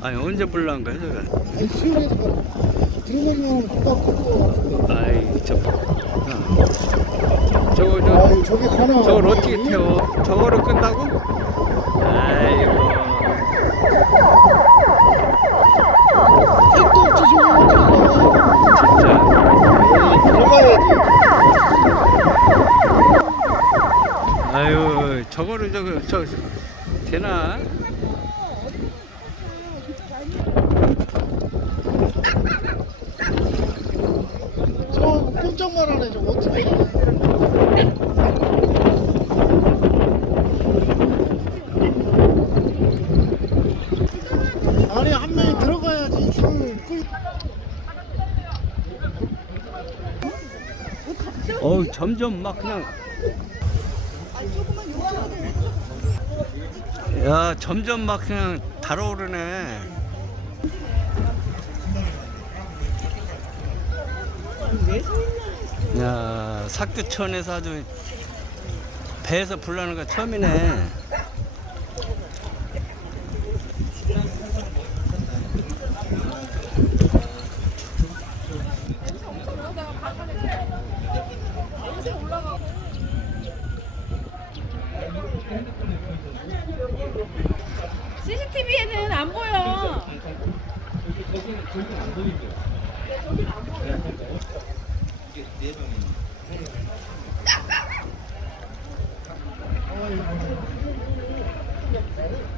아니 언제 불난 거야 저거? 아니 시원해서 들어보면 금방 꺾고 아이 저 어. 저거 저 아유 저기 하나 저걸 어떻게 태워? 저거를 끈다고? 아이고 택도 없지 저거 어떻게 진짜 들어가야지 아유 저거를 저거 저 되나? 저 꼼짝만 하네 저거 어떻게 아니 한 명이 들어가야지 줄을 끌 어우 점점 막 그냥. 야 점점 막 그냥 달아오르네. 야 사교천에서 아주 배에서 불나는 거 처음이네 CCTV에는 안 보여. 사람 안 본다기 어우. 왜이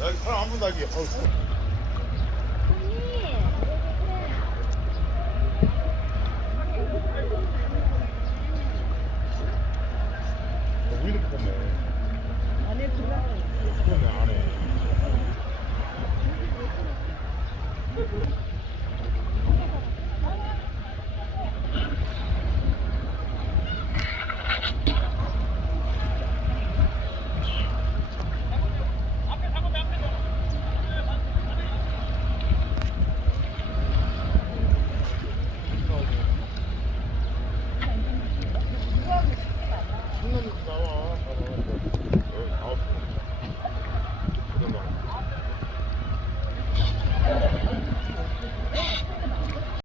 렇게 보면